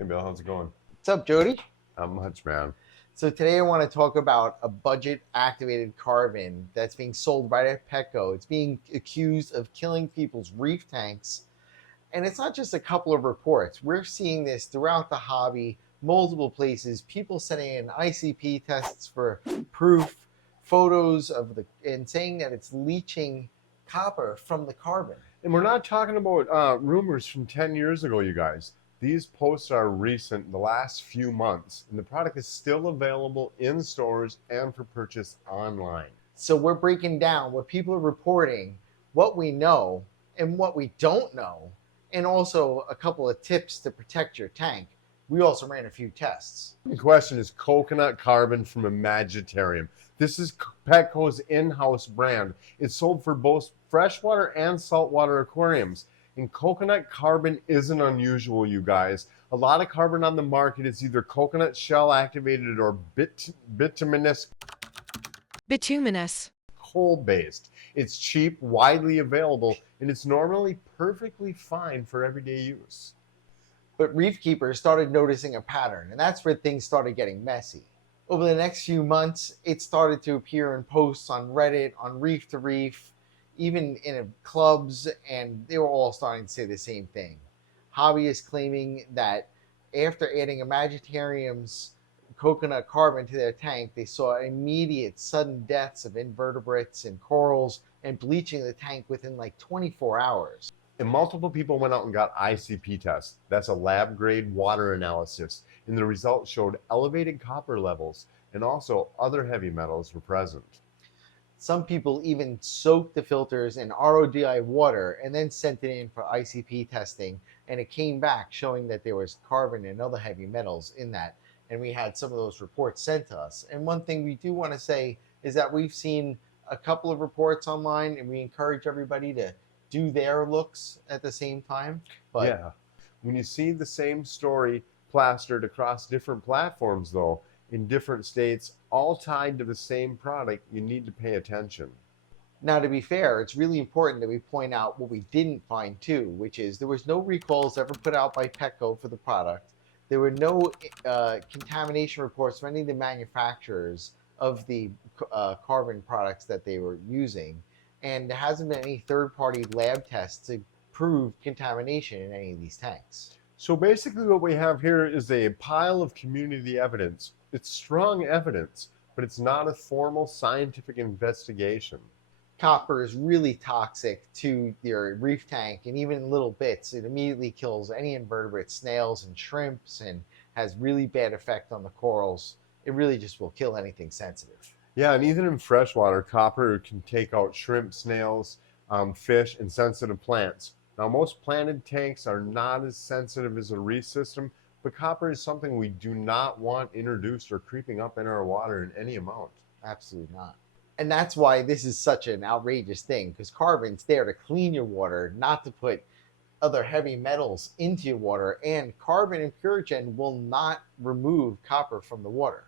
Hey Bill, how's it going? What's up, Jody? Not much, man. So today I want to talk about a budget activated carbon that's being sold right at Petco. It's being accused of killing people's reef tanks. And it's not just a couple of reports. We're seeing this throughout the hobby, multiple places, people sending in ICP tests for proof, photos of the and saying that it's leaching copper from the carbon. And we're not talking about rumors from 10 years ago, you guys. These posts are recent, the last few months, and the product is still available in stores and for purchase online. So we're breaking down what people are reporting, what we know, and what we don't know, and also a couple of tips to protect your tank. We also ran a few tests. The question is coconut carbon from Imagitarium. This is Petco's in-house brand. It's sold for both freshwater and saltwater aquariums. And coconut carbon isn't unusual, you guys. A lot of carbon on the market is either coconut shell activated or bituminous coal-based. It's cheap, widely available, and it's normally perfectly fine for everyday use. But reef keepers started noticing a pattern, and that's where things started getting messy. Over the next few months, it started to appear in posts on Reddit, on Reef to Reef, even in clubs, and they were all starting to say the same thing. Hobbyists claiming that after adding Imagitarium's coconut carbon to their tank, they saw immediate sudden deaths of invertebrates and corals and bleaching the tank within like 24 hours. And multiple people went out and got ICP tests. That's a lab grade water analysis. And the results showed elevated copper levels and also other heavy metals were present. Some people even soaked the filters in RODI water and then sent it in for ICP testing, and it came back showing that there was carbon and other heavy metals in that. And we had some of those reports sent to us. And one thing we do want to say is that we've seen a couple of reports online, and we encourage everybody to do their looks at the same time. But yeah, when you see the same story plastered across different platforms, though, in different states, all tied to the same product, you need to pay attention. Now, to be fair, it's really important that we point out what we didn't find too, which is there was no recalls ever put out by Petco for the product. There were no contamination reports from any of the manufacturers of the carbon products that they were using. And there hasn't been any third-party lab tests to prove contamination in any of these tanks. So basically what we have here is a pile of community evidence. It's strong evidence, but it's not a formal scientific investigation. Copper is really toxic to your reef tank, and even in little bits, it immediately kills any invertebrates, snails and shrimps, and has really bad effect on the corals. It really just will kill anything sensitive. Yeah, and even in freshwater, copper can take out shrimp, snails, fish, and sensitive plants. Now, most planted tanks are not as sensitive as a reef system, but copper is something we do not want introduced or creeping up in our water in any amount. Absolutely not. And that's why this is such an outrageous thing, because carbon's there to clean your water, not to put other heavy metals into your water, and carbon and Purigen will not remove copper from the water.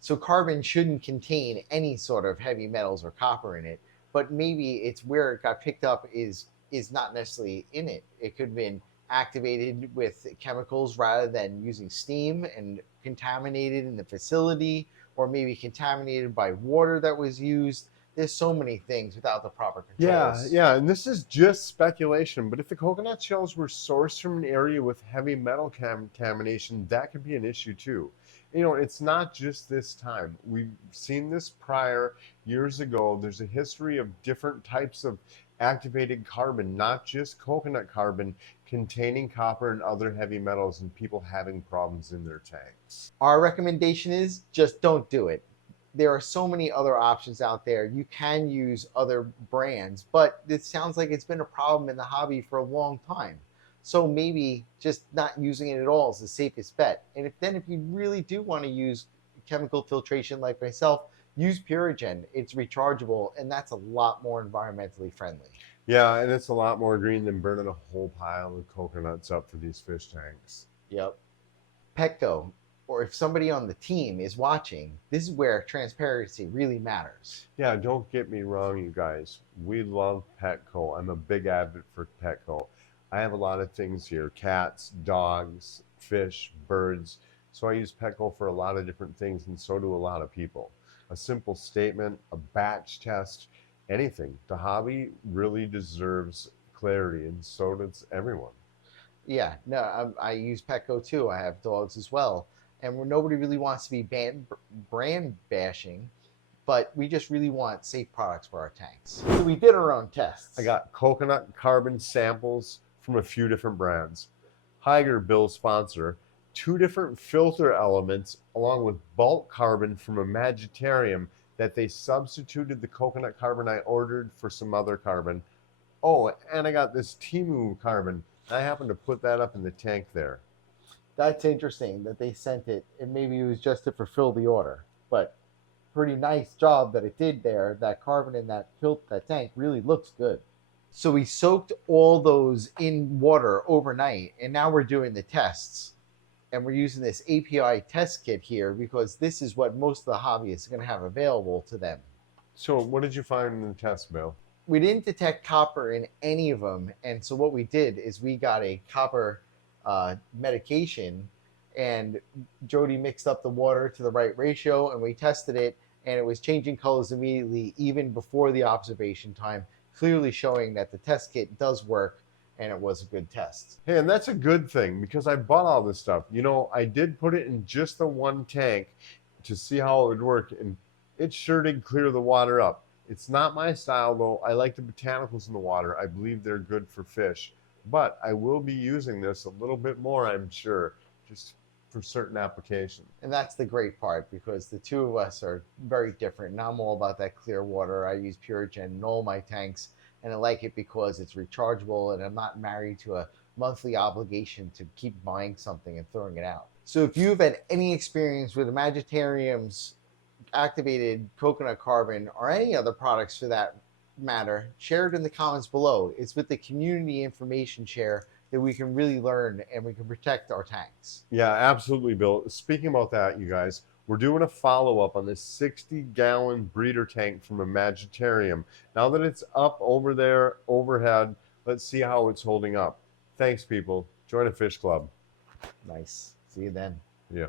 So carbon shouldn't contain any sort of heavy metals or copper in it, but maybe it's where it got picked up is not necessarily in it. It could have been activated with chemicals rather than using steam and contaminated in the facility, or maybe contaminated by water that was used. There's so many things without the proper controls. Yeah, and this is just speculation, but if the coconut shells were sourced from an area with heavy metal contamination, that could be an issue too. You know, it's not just this time. We've seen this prior years ago. There's a history of different types of activated carbon, not just coconut carbon, containing copper and other heavy metals, and people having problems in their tanks. Our recommendation is just don't do it. There are so many other options out there. You can use other brands, but it sounds like it's been a problem in the hobby for a long time. So maybe just not using it at all is the safest bet. And if you really do want to use chemical filtration like myself, use Purigen. It's rechargeable, and that's a lot more environmentally friendly. Yeah, and it's a lot more green than burning a whole pile of coconuts up for these fish tanks. Yep. Petco, or if somebody on the team is watching, this is where transparency really matters. Yeah, don't get me wrong, you guys. We love Petco. I'm a big advocate for Petco. I have a lot of things here, cats, dogs, fish, birds. So I use Petco for a lot of different things, and so do a lot of people. A simple statement, a batch test, anything. The hobby really deserves clarity, and so does everyone. Yeah, no, I use Petco too. I have dogs as well, and nobody really wants to be brand bashing, but we just really want safe products for our tanks. So we did our own tests. I got coconut carbon samples from a few different brands. Hyger, Bill's sponsor, 2 different filter elements along with bulk carbon from Imagitarium that they substituted the coconut carbon I ordered for some other carbon. Oh, and I got this Temu carbon. I happened to put that up in the tank there. That's interesting that they sent it, and maybe it was just to fulfill the order, but pretty nice job that it did there. That carbon in that tank really looks good. So we soaked all those in water overnight, and now we're doing the tests. And we're using this API test kit here because this is what most of the hobbyists are going to have available to them. So what did you find in the test, Bill? We didn't detect copper in any of them, and so what we did is we got a copper medication, and Jody mixed up the water to the right ratio, and we tested it, and it was changing colors immediately even before the observation time, clearly showing that the test kit does work and it was a good test. Hey, and that's a good thing because I bought all this stuff. You know, I did put it in just the one tank to see how it would work, and it sure did clear the water up. It's not my style though. I like the botanicals in the water. I believe they're good for fish, but I will be using this a little bit more, I'm sure, just for certain applications. And that's the great part because the two of us are very different. And I'm all about that clear water. I use Purigen in all my tanks, and I like it because it's rechargeable and I'm not married to a monthly obligation to keep buying something and throwing it out. So if you've had any experience with Imagitarium's activated coconut carbon or any other products for that matter, share it in the comments below. It's with the community information share that we can really learn and we can protect our tanks. Yeah, absolutely, Bill. Speaking about that, you guys, we're doing a follow-up on this 60-gallon breeder tank from Imagitarium. Now that it's up over there overhead, let's see how it's holding up. Thanks, people. Join a fish club. Nice. See you then. Yeah.